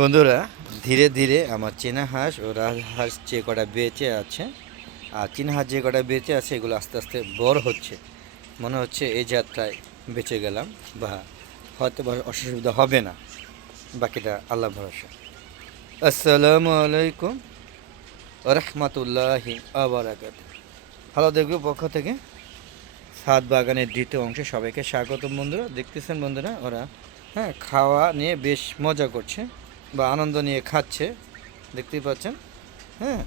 বন্ধুরা, ধীরে ধীরে আমার চীনা হাঁস ও রাজহাঁস যে কটা বেঁচে আছে আর চীনা হাঁস যে কটা বেঁচে আছে এগুলো আস্তে আস্তে বড় হচ্ছে। মনে হচ্ছে এই যাত্রায় বেঁচে গেলাম বা হয়তো বা অসুবিধা হবে না, বাকিটা আল্লাহ ভরসা। আসসালামু আলাইকুম রহমতুল্লাহি আবরাকাত। ভালো দেখব পক্ষ থেকে ছাদ বাগানের দ্বিতীয় অংশে সবাইকে স্বাগতম। বন্ধুরা দেখতেছেন, বন্ধুরা ওরা খাওয়া নিয়ে বেশ মজা করছে বা আনন্দ নিয়ে খাচ্ছে, দেখতেই পাচ্ছেন। হ্যাঁ,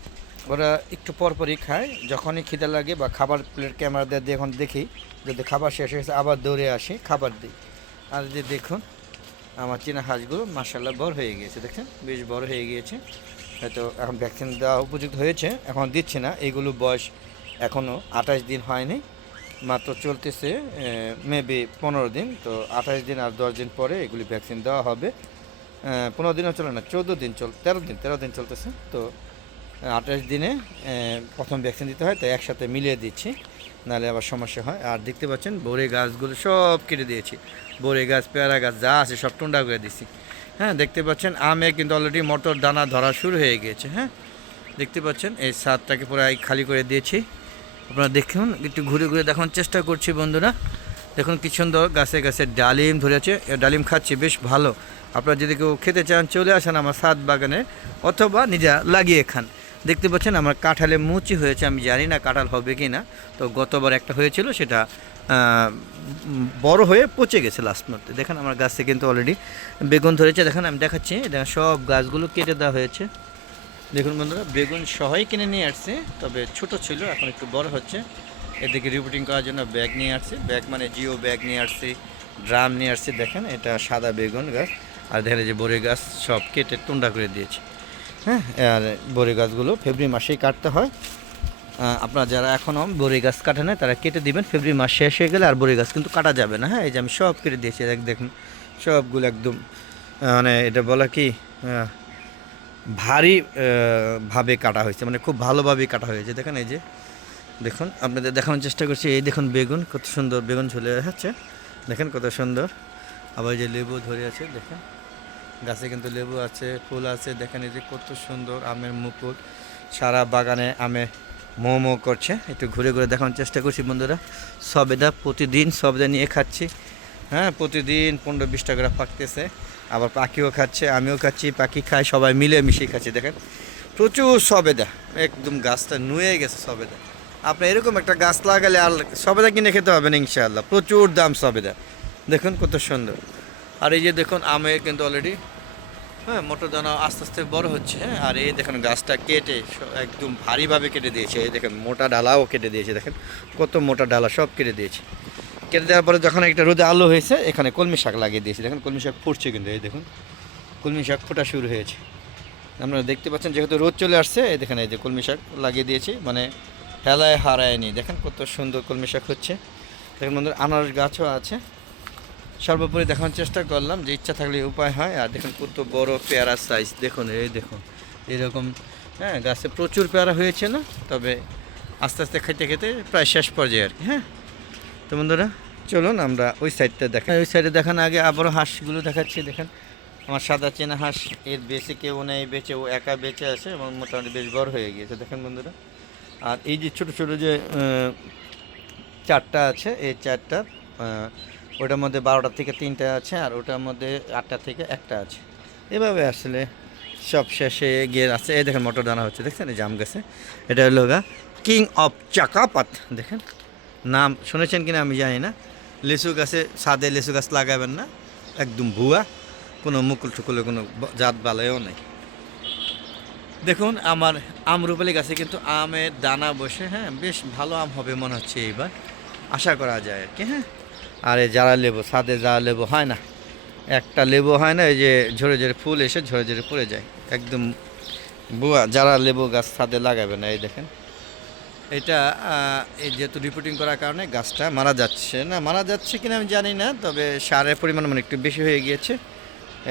ওরা একটু পরপরই খায়, যখনই খিদে লাগে বা খাবার প্লেট ক্যামেরা দিয়ে এখন দেখি, যদি খাবার শেষ হয়েছে আবার দৌড়ে আসি খাবার দিই। আর যে দেখুন আমার চীনা হাঁসগুলো মার্শাল্লাহ বড় হয়ে গিয়েছে, দেখছেন বেশ বড় হয়ে গিয়েছে। হয়তো এখন ভ্যাকসিন দেওয়া উপযুক্ত হয়েছে, এখন দিচ্ছে না। এগুলো বয়স এখনও 28 দিন হয়নি, মাত্র চলতেছে মেবি 15 দিন। তো 28 দিন আর 10 দিন পরে এগুলি ভ্যাকসিন দেওয়া হবে। 15 দিনও চলে না, 14 দিন 13 দিন চলতেছে। তো 28 দিনে প্রথম ভ্যাকসিন দিতে হয়, তাই একসাথে মিলিয়ে দিচ্ছি, নাহলে আবার সমস্যা হয়। আর দেখতে পাচ্ছেন বড়ে গাছগুলো সব কেটে দিয়েছি, বড়ে গাছ পেয়ারা গাছ যা আছে সব টুন্ডা করে দিচ্ছি। হ্যাঁ, দেখতে পাচ্ছেন আমে কিন্তু অলরেডি মটর দানা ধরা শুরু হয়ে গিয়েছে। হ্যাঁ, দেখতে পাচ্ছেন এই ছাদটাকে পুরাই খালি করে দিয়েছি। আপনারা দেখুন, একটু ঘুরে ঘুরে দেখানোর চেষ্টা করছি বন্ধুরা। দেখুন কি সুন্দর গাছে গাছে ডালিম ধরেছে, ডালিম খাচ্ছি বেশ ভালো। আপনারা যদি কেউ খেতে চান চলে আসেন আমার ছাদ বাগানে, অথবা নিজে লাগিয়ে খান। দেখতে পাচ্ছেন আমার কাঁঠালে মুচি হয়েছে, আমি জানি না কাঁঠাল হবে কি না। তো গতবার একটা হয়েছিল, সেটা বড় হয়ে পচে গেছে লাস্ট মধ্যে। দেখেন আমার গাছে কিন্তু অলরেডি বেগুন ধরেছে, দেখেন আমি দেখাচ্ছি। দেখেন সব গাছগুলো কেটে দেওয়া হয়েছে। দেখুন বন্ধুরা, বেগুন সহাই কিনে নিয়ে আসছে, তবে ছোট ছিল, এখন একটু বড় হচ্ছে। এদিকে রিপোর্টিং করার জন্য ব্যাগ নিয়ে আসছি, ব্যাগ মানে জিও ব্যাগ নিয়ে আসছি, ড্রাম নিয়ে আসছি। দেখেন এটা সাদা বেগুন গাছ, আর দেখেন যে বড়ি গাছ সব কেটে টুন্ডা করে দিয়েছি। হ্যাঁ, আর বড়ি গাছগুলো ফেব্রুয়ারি মাসেই কাটতে হয়। আপনারা যারা এখনও বড়ি গাছ কাটে না তারা কেটে দিবেন, ফেব্রুয়ারি মাস শেষ হয়ে গেলে আর বড়ি গাছ কিন্তু কাটা যাবে না। হ্যাঁ, এই যে আমি সব কেটে দিয়েছি, দেখুন সবগুলো একদম মানে এটা বলা কি ভারী ভাবে কাটা হয়েছে, মানে খুব ভালোভাবেই কাটা হয়েছে। দেখেন এই যে দেখুন, আপনাদের দেখানোর চেষ্টা করছি। এই দেখুন বেগুন, কত সুন্দর বেগুন ঝুলে যাচ্ছে, দেখেন কত সুন্দর। আবার যে লেবু ধরে আছে, দেখেন গাছে কিন্তু লেবু আছে, ফুল আছে। দেখেন এই যে কত সুন্দর আমের মুকুল, সারা বাগানে আমে মো করছে। একটু ঘুরে ঘুরে দেখানোর চেষ্টা করছি বন্ধুরা। সবেদা প্রতিদিন সবেদা নিয়ে খাচ্ছি। হ্যাঁ, প্রতিদিন 15-20 টাকা পাকতেছে। আবার পাখিও খাচ্ছে, আমিও খাচ্ছি, পাখি খায়, সবাই মিলে মিশিয়ে খাচ্ছি। দেখেন প্রচুর সবেদা, একদম গাছটা নুয়ে গেছে সবেদা। আপনি এরকম একটা গাছ লাগালে আর সবেদা কিনে খেতে হবে না ইনশাআল্লাহ, প্রচুর দাম সবেদা। দেখুন কত সুন্দর। আর এই যে দেখুন আমে কিন্তু অলরেডি মোটর দানা আস্তে আস্তে বড় হচ্ছে। হ্যাঁ, আর এই দেখুন গাছটা কেটে একদম ভারীভাবে কেটে দিয়েছে। এই দেখেন মোটা ডালাও কেটে দিয়েছে, দেখেন কত মোটা ডালা সব কেটে দিয়েছে। কেটে দেওয়ার পরে যখন একটা রোদে আলো হয়েছে, এখানে কলমি শাক লাগিয়ে দিয়েছি। দেখেন কলমি শাক ফুটছে, কিন্তু এই দেখুন কলমি শাক ফোটা শুরু হয়েছে। আপনারা দেখতে পাচ্ছেন, যেহেতু রোদ চলে আসছে, এই দেখেন এই যে কলমি শাক লাগিয়ে দিয়েছি, মানে হেলায় হারায়নি। দেখেন কত সুন্দর কলমি শাক হচ্ছে। দেখেন বন্ধুরা, আনারস গাছও আছে। সর্বোপরি দেখানোর চেষ্টা করলাম যে ইচ্ছা থাকলে উপায় হয়। আর দেখুন কত বড় পেয়ারা সাইজ, দেখুন এই দেখুন এরকম। হ্যাঁ, গাছে প্রচুর পেয়ারা হয়েছে না, তবে আস্তে আস্তে খেতে খেতে প্রায় শেষ পর্যায়ে আর কি। হ্যাঁ, তো বন্ধুরা চলুন আমরা ওই সাইডটা দেখাই। ওই সাইডে দেখান আগে আবারও হাঁসগুলো দেখাচ্ছি। দেখেন আমার সাদা চেনা হাঁস, এর বেশি কেউ নেই, বেঁচে ও একা বেঁচে আছে এবং মোটামুটি বেশ বড় হয়ে গিয়েছে। দেখেন বন্ধুরা, আর এই যে ছোটো ছোটো যে চারটা আছে, এই চারটা ওটার মধ্যে 12টা থেকে 3টা আছে, আর ওটার মধ্যে 8টা থেকে একটা আছে। এভাবে আসলে সব শেষে গিয়ে আছে। এই দেখেন মটর দানা হচ্ছে, দেখছেন এই জাম গাছে। এটা হলো কিং অফ চাকাপাত। দেখেন নাম শুনেছেন কিনা আমি জানি না। লিচু গাছে ছাদে লিচু গাছ লাগাবেন না, একদম ভুয়া, কোনো মুকুল টুকুলে কোনো জাত বালাইও নেই। দেখুন আমার আমরুপালি গাছে কিন্তু আমের দানা বসে, হ্যাঁ বেশ ভালো আম হবে মনে হচ্ছে এইবার, আশা করা যায় আর কি। হ্যাঁ, আর এই যারা লেবু, ছাদে যারা লেবু হয় না, একটা লেবু হয় না, এই যে ঝরে ঝরে ফুল এসে ঝরে ঝরে পড়ে যায়, একদম বুয়া। যারা লেবু গাছ ছাদে লাগাবে না, এই দেখেন এটা এই যেহেতু রিপোর্টিং করার কারণে গাছটা মারা যাচ্ছে না, মারা যাচ্ছে কিনা আমি জানি না, তবে সারের পরিমাণ মানে একটু বেশি হয়ে গিয়েছে।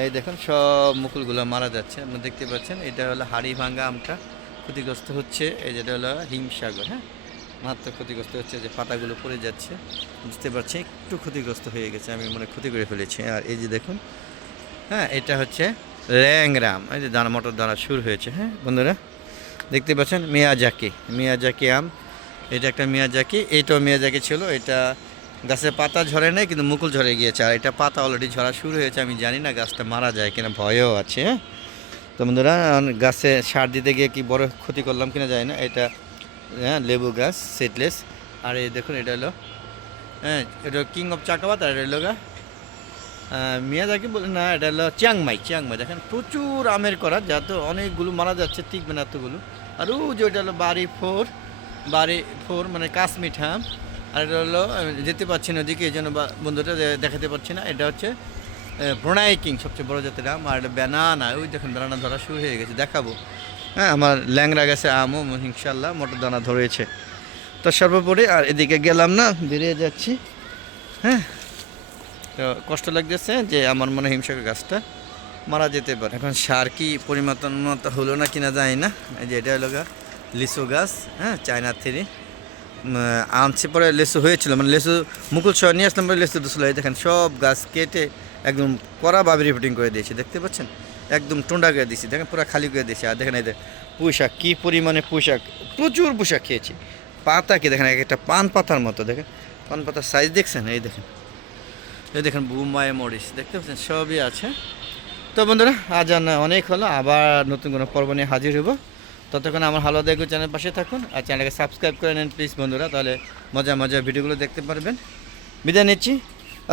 এই দেখুন সব মুকুলগুলো মারা যাচ্ছে, আপনি দেখতে পাচ্ছেন। এটা হলো হাড়ি ভাঙ্গা আমটা ক্ষতিগ্রস্ত হচ্ছে। এই যেটা হলো হিমসাগর, হ্যাঁ মাত্র ক্ষতিগ্রস্ত হচ্ছে, যে পাতাগুলো পড়ে যাচ্ছে, বুঝতে পারছি একটু ক্ষতিগ্রস্ত হয়ে গেছে, আমি মনে ক্ষতি করে ফেলেছি। আর এই যে দেখুন, হ্যাঁ এটা হচ্ছে ল্যাংরাম, এই যে দানা মটর দানা শুরু হয়েছে। হ্যাঁ বন্ধুরা দেখতে পাচ্ছেন মিয়াজাকি, মিয়াজাকি আম, এটা একটা মিয়াজাকি, এইটাও মিয়াজাকি ছিল। এটা গাছের পাতা ঝরে নাই কিন্তু মুকুল ঝরে গিয়েছে, আর এটা পাতা অলরেডি ঝরা শুরু হয়েছে। আমি জানি না গাছটা মারা যায় কিনা, ভয়ও আছে। হ্যাঁ তো বন্ধুরা গাছে সার দিতে গিয়ে কি বড় ক্ষতি করলাম কিনা জানি না। এটা হ্যাঁ লেবু গাছ সিডলেস। আর এই দেখুন এটা হলো হ্যাঁ এটা কিং অফ চাকাবাত, আর এটা হলো মিয়াজাকি বলে না, এটা হলো চিয়াংমাই। চিয়াংমাই দেখেন প্রচুর আমের করা, যা তো অনেকগুলো মারা যাচ্ছে, টিকবে না এতগুলো। আর ও যে ওইটা হলো বাড়ি ফোর মানে কাশ্মীর আম। আর এটা হলো যেতে পারছি না ওদিকে, এই জন্য বন্ধুটা দেখাতে পারছি না। এটা হচ্ছে ব্রুনাই কিং, সবচেয়ে বড় জাতের আম। আর এটা ব্যানানা, ওই দেখেন ব্যানানা ধরা শুরু হয়ে গেছে, দেখাবো। হ্যাঁ আমার ল্যাংড়া গেছে আমও ইনশাল্লাহ মটর দানা ধরেছে। তো সর্বোপরি আর এদিকে গেলাম না, বেরিয়ে যাচ্ছি। হ্যাঁ তো কষ্ট লাগতেছে যে আমার মনে হিমসাগর গাছটা মারা যেতে পারে। এখন সার কি পরিমাণ মতো হলো না কিনা জানি না। এই যে এটা হলো লিচু গাছ, হ্যাঁ চায়না থ্রি আনছি, পরে লেসু হয়েছিল, মানে লেসু মুকুল সহ নিয়ে আসলাম, পরে লেসু দুসলো। এই দেখেন সব গাছ কেটে একদম কড়াভাবে রিপোর্টিং করে দিয়েছি, দেখতে পাচ্ছেন একদম টুন্ডা করে দিয়েছি, দেখেন পুরো খালি করে দিয়েছি। আর দেখেন এই পুঁইশাক, কী পরিমাণে পুঁইশাক, প্রচুর পুঁইশাক খেয়েছি। পাতা কি দেখেন এক একটা পান পাতার মতো, দেখেন পান পাতার সাইজ দেখছেন, এই দেখেন বুমায় মরিচ, দেখতে পাচ্ছেন সবই আছে। তো বন্ধুরা আজ অনেক হলো, আবার নতুন কোনো পর্ব নিয়ে হাজির হবো। ততক্ষণ আমার হালো দেখো চ্যানেল পাশে থাকুন, আর চ্যানেলকে সাবস্ক্রাইব করে নেন প্লিজ বন্ধুরা, তাহলে মজা ভিডিওগুলো দেখতে পারবেন। বিদায় নিচ্ছি,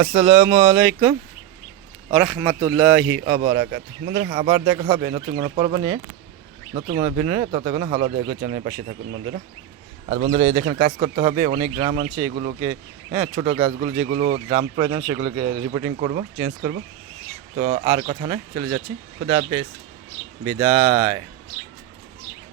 আসসালামু আলাইকুম রহমতুল্লাহি আবরাকাত। বন্ধুরা আবার দেখা হবে নতুন কোনো পর্ব নিয়ে, নতুন কোনো ভিডিও নিয়ে। ততক্ষণ হালো দেখো চ্যানেলের পাশে থাকুন বন্ধুরা। আর বন্ধুরা এই দেখেন কাজ করতে হবে, অনেক ড্রাম আনছে, এগুলোকে হ্যাঁ ছোটো গাছগুলো যেগুলো ড্রাম প্রয়োজন সেগুলোকে রিপোর্টিং করব, চেঞ্জ করব। তো আর কথা নয়, চলে যাচ্ছি, খুদা হাফেজ, বিদায়।